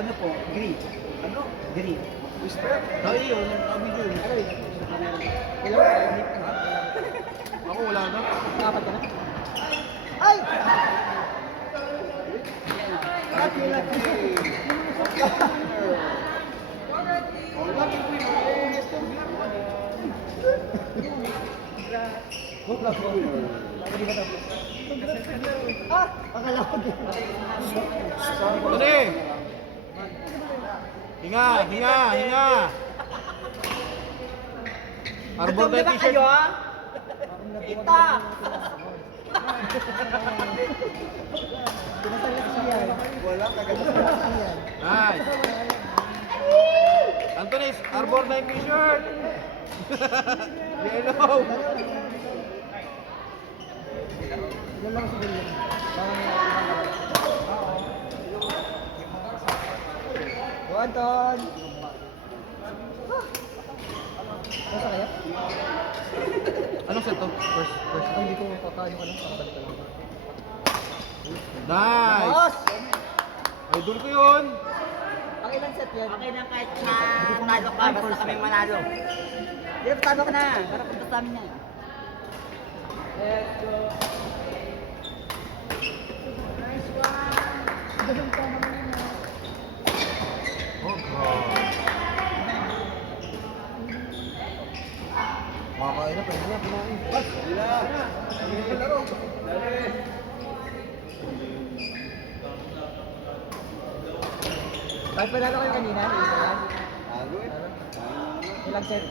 Ano po? Green. Ano? Green. Whisper? Dahil yun, sabi ko yun. Ano yun? Ilang pa? Ako wala na. Apat ka na? Ay! Lucky, lucky. Good luck, winner. Ah! Akala ko din. Dali! Hinga, hinga, hinga! Arbor na Nagkamda t-shirt. kayo, ha? Kita! Pinasalat siya. Wala, kaganda siya. Nice! Antonis, Arbor na t-shirt! Yellow! Ilan lang siguro yun. Go, Anton! Nasa kaya? Anong set to? First. Ay, hindi ko kakaano ka lang. Kakabalik ka lang. Nice! Boss! Idol ko yun! Ang ilang set yan? Okay lang kahit talo ka, basta kaming manalo. Hindi, patalo ka na. Para punta sa amin yan. Let's go. Nice one! Oh, God. Makakain na, pwede na, kumain. Bas! Hindi na! Hindi na laro! Dali! Kahit panalo kayo kanina, hindi ba yan? Talo eh. Ilang set?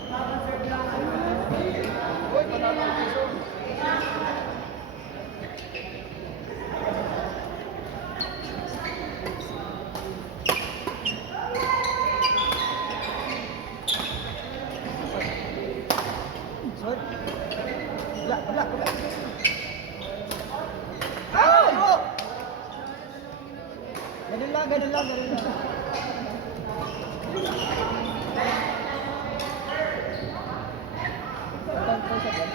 Uy, panalo ang piso! Shot. Black. Ay! Ganun lang. Anton, first shot yan.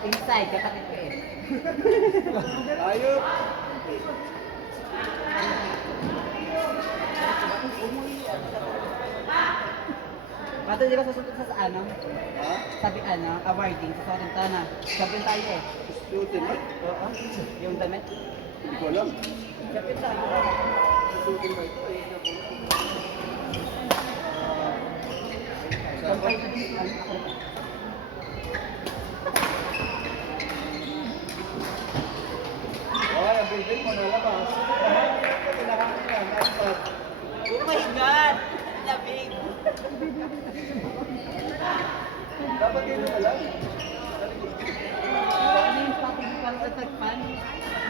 Inside, kapatid ko eh. Ayop! Pato, di ba susunod sa ano? Ha? Sabi ano, awarding, sa sorong tana. Champion tayo eh. Shooting ba? Oo. Yung damit. Hindi ko alam. Champion tayo. Shooting ba ito? Kampay na din ano, ako rin. Ay, ang building mo nalabas. Kailangan ko yan. Apat. Oh my God! Lamig! Dapat dito na lang. Ano yung topic ng parang attack fan?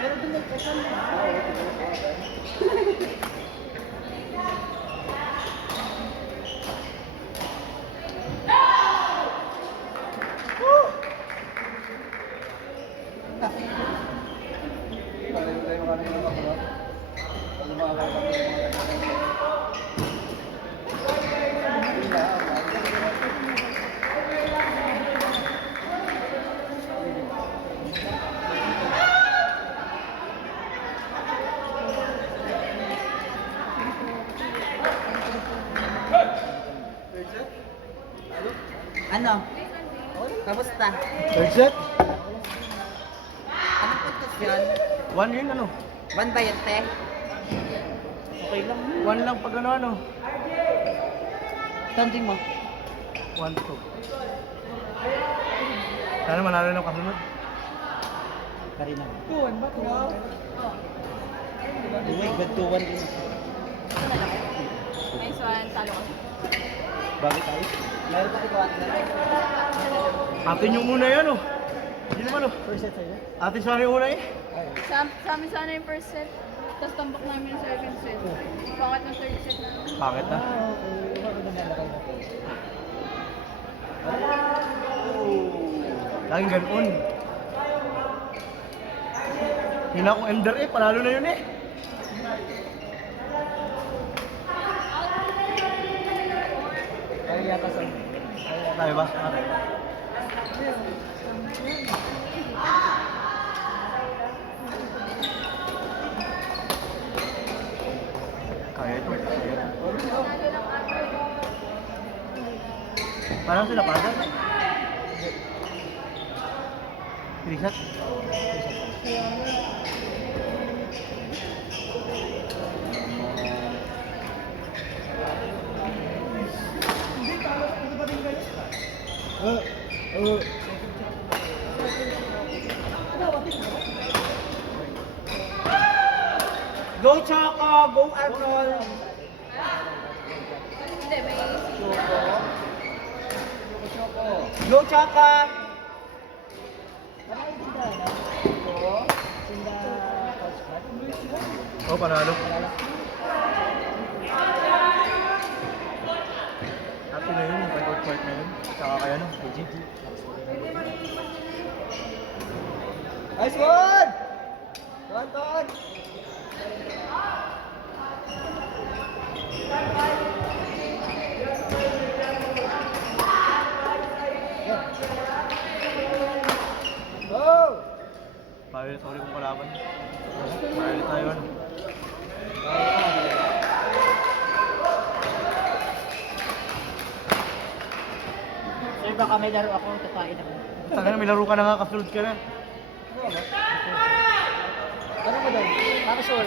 Meron din nag-attack Pareho tayo kanina ng ako. Ano mga Ano? Kamusta? Third set? Anong puntos yun? One yun ano? One ba yun, te? Okay lang. One lang pag ano. Standing mo? 1-2. Sana manalo ng kasunod. Karina. Tuwan ba? Tuwan? Uy, good to one din. Nice one, talo ka. Bakit tayo? Meron pa ikaw at Atin yung muna yan oh. Hindi naman oh. First set sa'yo? Atin sana yung una eh. Sa amin sana yung first set, tapos tambak namin yung second set. Bakit ng third set na? Bakit na? Okay. Iba ko na nalakay na. Laging ganun. Yun akong ender eh. Panalo na yun eh. Kaya yata sa... Tayo ba? Kaya ito. Nanalo lang ako. Parang sila pada. Reset. Go Choco! Go Arnold! Hindi, may Go Choco! Oh, panalo. Happy na yun, yung record part na yun. Tsaka kaya no, KG. Nice one! Ton! Go! Bawal sa ulit kong kalaban. Bawal tayo ano. Sir, baka may laro ako, tapain ako. Saka na, may laro ka na nga, kasunod ka na. Ano mo daw? Makasol.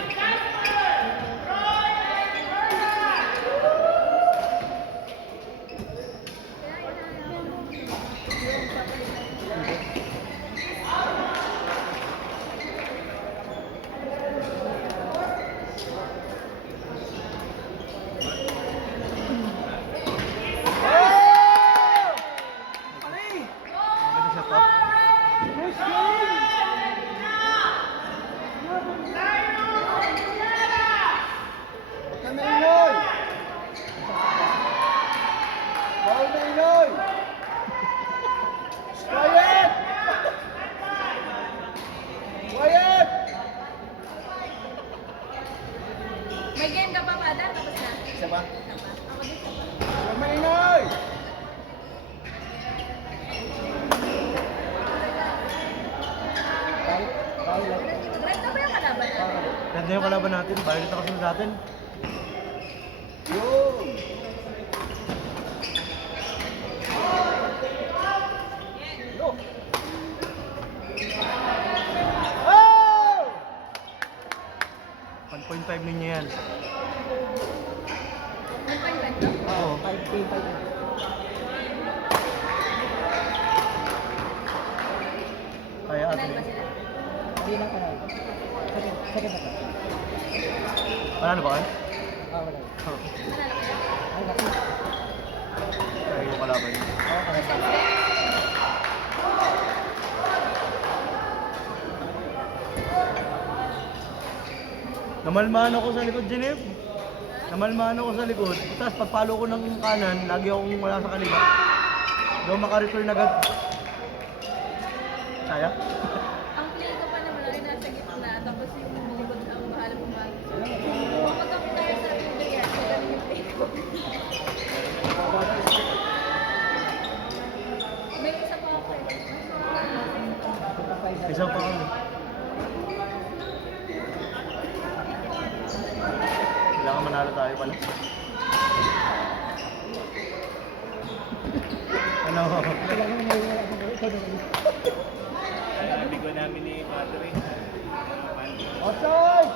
Ganda siya pa. Kaminoy! Bawal na Inoy! Quiet! Quiet! May game ka pa, Pada? Tapos na? Isa pa? Ako din sa pa. Bawal na Inoy! Bawal lang. Red na ba yung kalaban natin? Ganda yung kalaban natin, bawal ito kasunod natin. Yun! Look! Oh! 1.5 ninyo yan. Ano pa yung kwento? Oo. 5 game, 5 game. Kaya Panalo atin. ba sila? Hindi lang panalo. Second na pa. Panalo ba kayo? Wala. Oo. Panalo kayo? Ay, naku. Kaya yung kalaban niyo. Oo, panalo. First game? Namalmahan ako sa likod, Jenev. Namalmahan ako sa likod. Tapos pagpalo ko ng kanan, lagi akong wala sa kaliwa. Hindi ako makareturn agad. Kaya? Ang play ko pa naman ay nasa gitna, tapos yung likod ang bahala pumalit. Kapag kami tayo sa window yan, so ganun yung play ko. May isa pa ako eh. Isa pa kami. Kailangan manalo tayo pala. Ano? Kailangan may ikaw naman. Sabi ko namin ni Padre. Outside!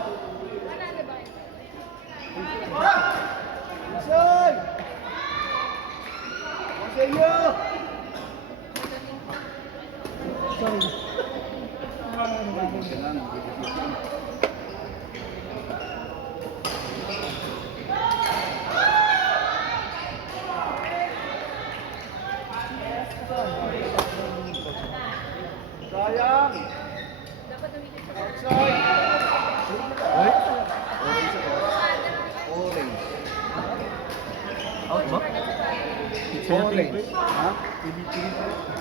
Panalo ba kayo? Outside! Sa inyo! Sorry. Sayang! Dapat umikit sa Outside! Uy? Orange. Out ba? Orange. Ha?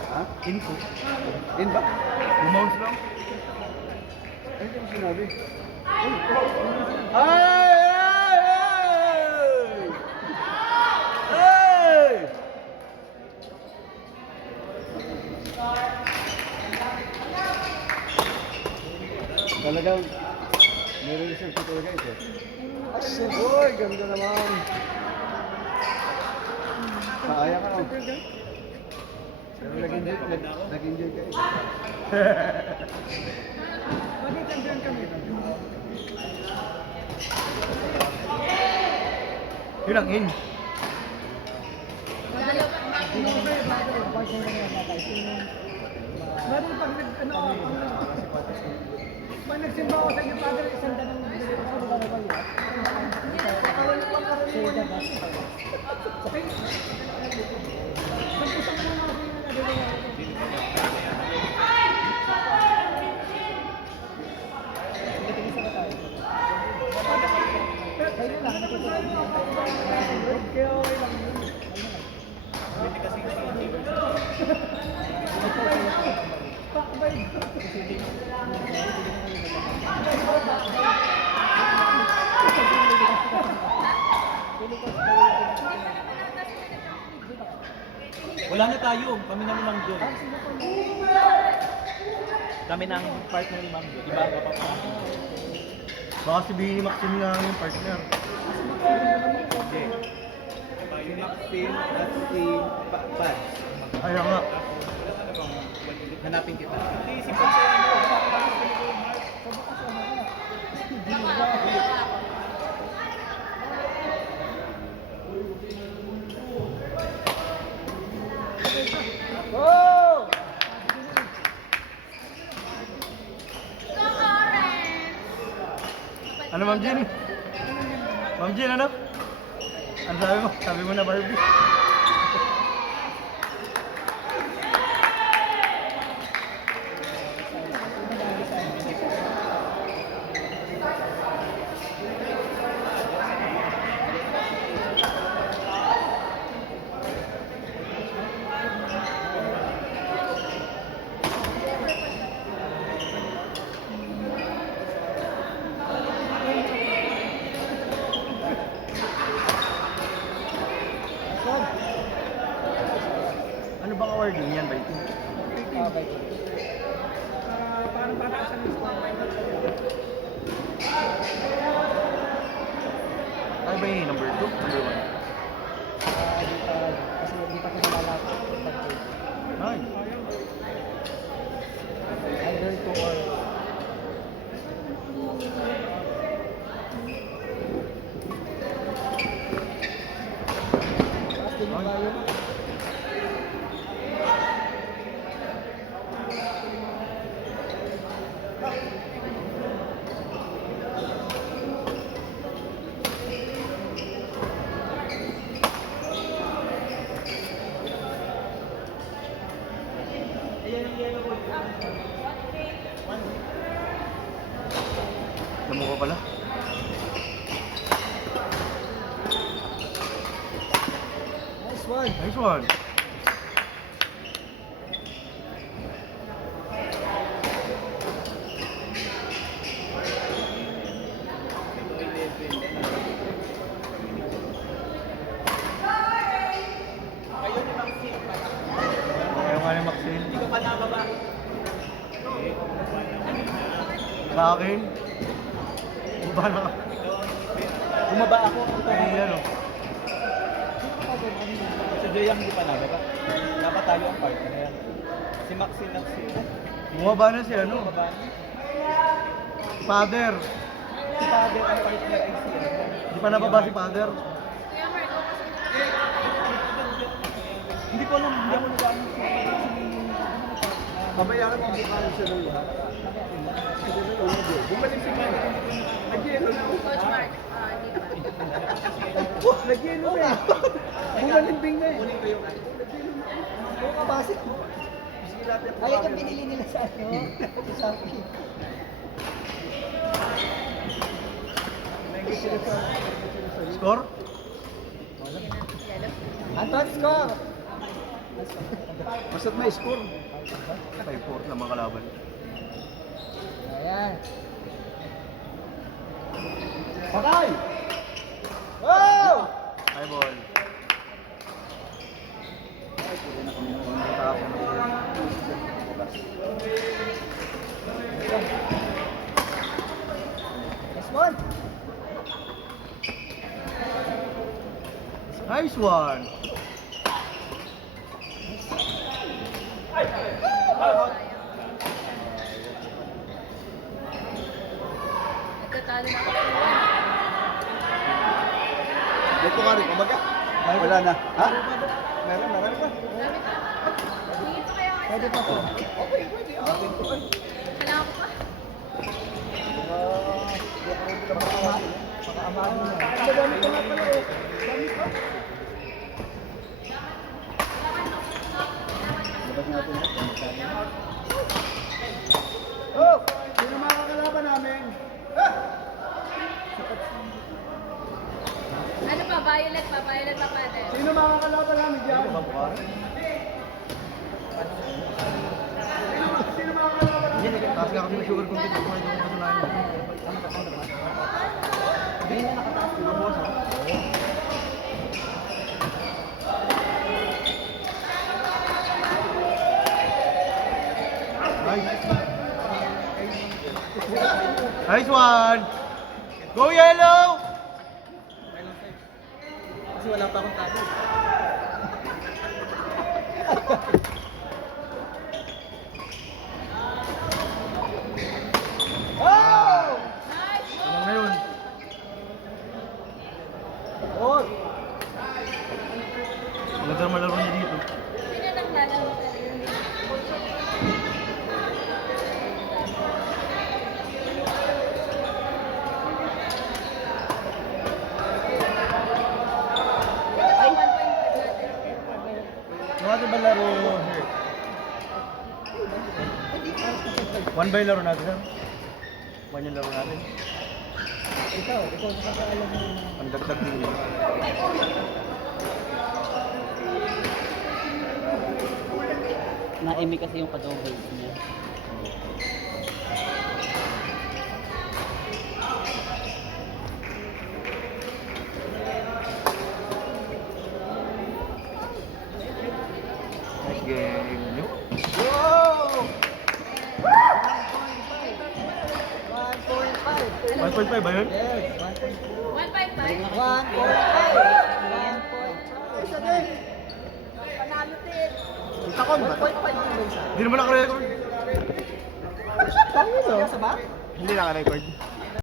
Ha? Info. In ba? Bumounce lang. Ay, hindi mo sinabi. Ay! Ay! Ay! Talagang, meron research ko talaga ito. Uy, ganda naman. Kaaya ka lang. Pero nag-enjoy ka eh. Mag-champion kami. Yun ang in. Meron pag pag nagsimba ako sa inyo, Father, isang danang Wala na tayo. Kami na ni Mang Jo. Kami ng partner ni Mang Jo. Diba? Baka sabihin ni Maxine nga yung partner. Hindi. Si Maxine at si Pads. Ayaw nga. Hanapin kita. Oh! Ano Ma'am Jean? Ma'am Jean, ano? Ano sabi mo? Sabi mo na Barbie. Ano bang awarding yan ba ito? Parang bata sa list. Ano ba yung number 2? Number 1? Kasi hindi pa ko nalalapit. Ay. Either 2 or... Namu ko pala. Nice one. Nice one. Ayaw nga ni Maxine. Hindi ka pa nababa. Sa akin. Iba na ka. Bumaba ako. Ay, ano. Si Joyang hindi pa nababa. Dapat tayo ang partner. Si Maxine at si... Bumaba na si ano. Bumaba na. Father. Si Father ang partner ay si... Hindi pa nababa si Father. Kuya Mark, Hindi ko alam. Hindi ako nag-ano si... Mamaya ka magbukalan siya ng lahat. Bumalik si Mara. Nag-yelo na. Coach Mark, hindi pa. Nag-yelo na eh. Bumalimbing na eh. Oo, kabasik. Ayun yung binili nila sa ano. Sa Shopee. Score? Anton, score! Basta't may score. 5-4 lang mga kalaban. Ayan. Patay! Wow! High ball. Nice one. Nagkatalo na ako. Dito ka rin, kumbaga. Wala na. Ha? Meron, marami pa. Dami ka. Tingin pa kaya kayo. Pwede pa po. Okay, pwede. Akin to eh. Kailangan ko pa. Pakaamahan mo na. Madami ko nga pala eh. Dami ko. Labas natin. Oh! Sino makakalaban namin? Ano pa? Violet pa. Violet pa pa din. Sino makakalaban namin dyan? Sino makakalaban namin? Hindi, taas nga kasi may sugar content ako ngayon yung kasalanan. Hindi na nakataas ko. Boss, ha? Nice one! Go yellow! Kasi wala pa akong tabi. Ano na yun? Oh! Maganda naman laro niya dito. Sino nang lalaro talaga? Ay, 1.5 natin. Yung ating ba laro here? One by laro natin, sir? One yung laro natin. Ikaw nakakaalam mo. Ang dagdag din yun. Na-emi kasi yung kadobay niya. Nice game. Yun. Wow! 1.5. 1.5 ba yun? Yes, 1.5. 1.5. 1.5. Isa din. Panalo din. Takon ba? 1.5 din ba isa? Hindi naman nakarecord. Tangin no? Sa ba? Hindi naka-record.